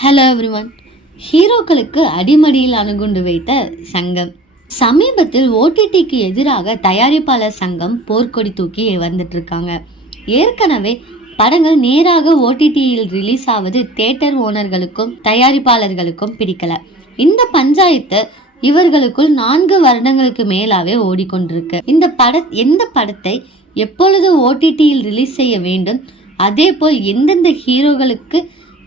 Hello everyone. ஹீரோக்களுக்கு அடிமடியில் அணுகுண்டு வைத்த சங்கம். சமீபத்தில் ஓடிடிக்கு எதிராக தயாரிப்பாளர் சங்கம் போர்க்கொடி தூக்கி வந்துட்டு இருக்காங்க. ஏற்கனவே படங்கள் நேராக ஓடிடியில் ரிலீஸ் ஆவது தியேட்டர் ஓனர்களுக்கும் தயாரிப்பாளர்களுக்கும் பிடிக்கல. இந்த பஞ்சாயத்து இவர்களுக்குள் 4 வருடங்களுக்கு மேலாவே ஓடிக்கொண்டிருக்கு. எந்த படத்தை எப்பொழுது ஓடிடியில் ரிலீஸ் செய்ய வேண்டும், அதே போல் எந்தெந்த ஹீரோக்களுக்கு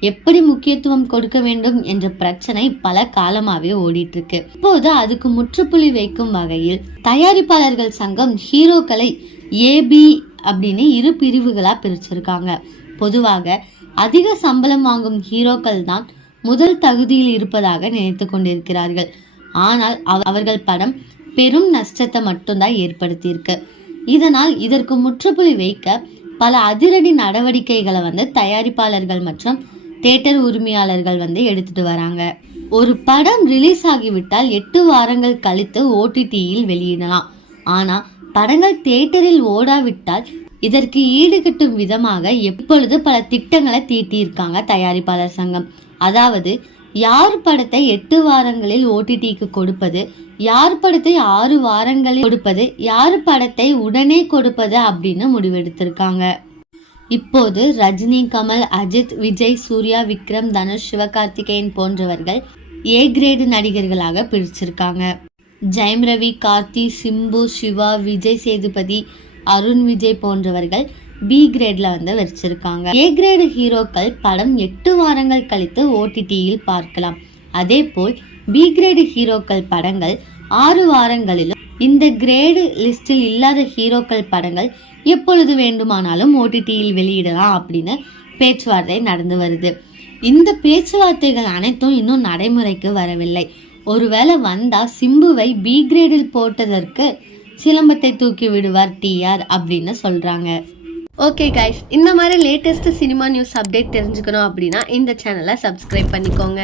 எப்படி முக்கியத்துவம் கொடுக்க வேண்டும் என்ற பிரச்சனை பல காலமாவே ஓடிட்டு இருக்கு. இப்போது அதுக்கு முற்றுப்புள்ளி வைக்கும் வகையில் தயாரிப்பாளர்கள் சங்கம் ஹீரோக்களை ஏபி அப்படின்னு 2 பிரிவுகளா பிரிச்சிருக்காங்க. பொதுவாக அதிக சம்பளம் வாங்கும் ஹீரோக்கள் தான் முதல் தகுதியில் இருப்பதாக நினைத்து கொண்டிருக்கிறார்கள். ஆனால் அவர்கள் படம் பெரும் நஷ்டத்தை மட்டும்தான் ஏற்படுத்தியிருக்கு. இதனால் இதற்கு முற்றுப்புள்ளி வைக்க பல அதிரடி நடவடிக்கைகளை தயாரிப்பாளர்கள் மற்றும் தியேட்டர் உரிமையாளர்கள் எடுத்துட்டு வராங்க. ஒரு படம் ரிலீஸ் ஆகிவிட்டால் 8 வாரங்கள் கழித்து ஓடிடியில் வெளியிடலாம். ஆனா படங்கள் தியேட்டரில் ஓடாவிட்டால் இதற்கு ஈடுகட்டும் விதமாக எப்பொழுது பல திட்டங்களை தீட்டியிருக்காங்க தயாரிப்பாளர் சங்கம். அதாவது யார் படத்தை 8 வாரங்களில் ஓடிடிக்கு கொடுப்பது, யார் படத்தை 6 வாரங்களில் கொடுப்பது, யார் படத்தை உடனே கொடுப்பது அப்படின்னு முடிவெடுத்திருக்காங்க. இப்போது ரஜினி, கமல், அஜித், விஜய், சூர்யா, விக்ரம், தனுஷ், சிவகார்த்திகேயன் போன்றவர்கள் ஏ கிரேடு நடிகர்களாக பிரிச்சிருக்காங்க. ஜெயம் ரவி, கார்த்தி, சிம்பு, சிவா, விஜய் சேதுபதி, அருண் விஜய் போன்றவர்கள் பி கிரேட்ல வச்சிருக்காங்க. ஏ கிரேடு ஹீரோக்கள் படம் 8 வாரங்கள் கழித்து ஓடிடியில் பார்க்கலாம். அதே போல் பி கிரேடு ஹீரோக்கள் படங்கள் 6 வாரங்களிலும், இந்த கிரேடு லிஸ்டில் இல்லாத ஹீரோக்கள் படங்கள் எப்பொழுது வேண்டுமானாலும் ஓடிடியில் வெளியிடலாம் அப்படின்னு பேச்சுவார்த்தை நடந்து வருது. இந்த பேச்சுவார்த்தைகள் அனைத்தும் இன்னும் நடைமுறைக்கு வரவில்லை. ஒருவேளை வந்தா சிம்புவை பி கிரேடில் போட்டதற்கு சிலம்பத்தை தூக்கி விடுவார் டிஆர் அப்படின்னு சொல்றாங்க. ஓகே கைஸ், இந்த மாதிரி லேட்டஸ்ட் சினிமா நியூஸ் அப்டேட் தெரிஞ்சுக்கணும் அப்படின்னா இந்த சேனலை சப்ஸ்கிரைப் பண்ணிக்கோங்க.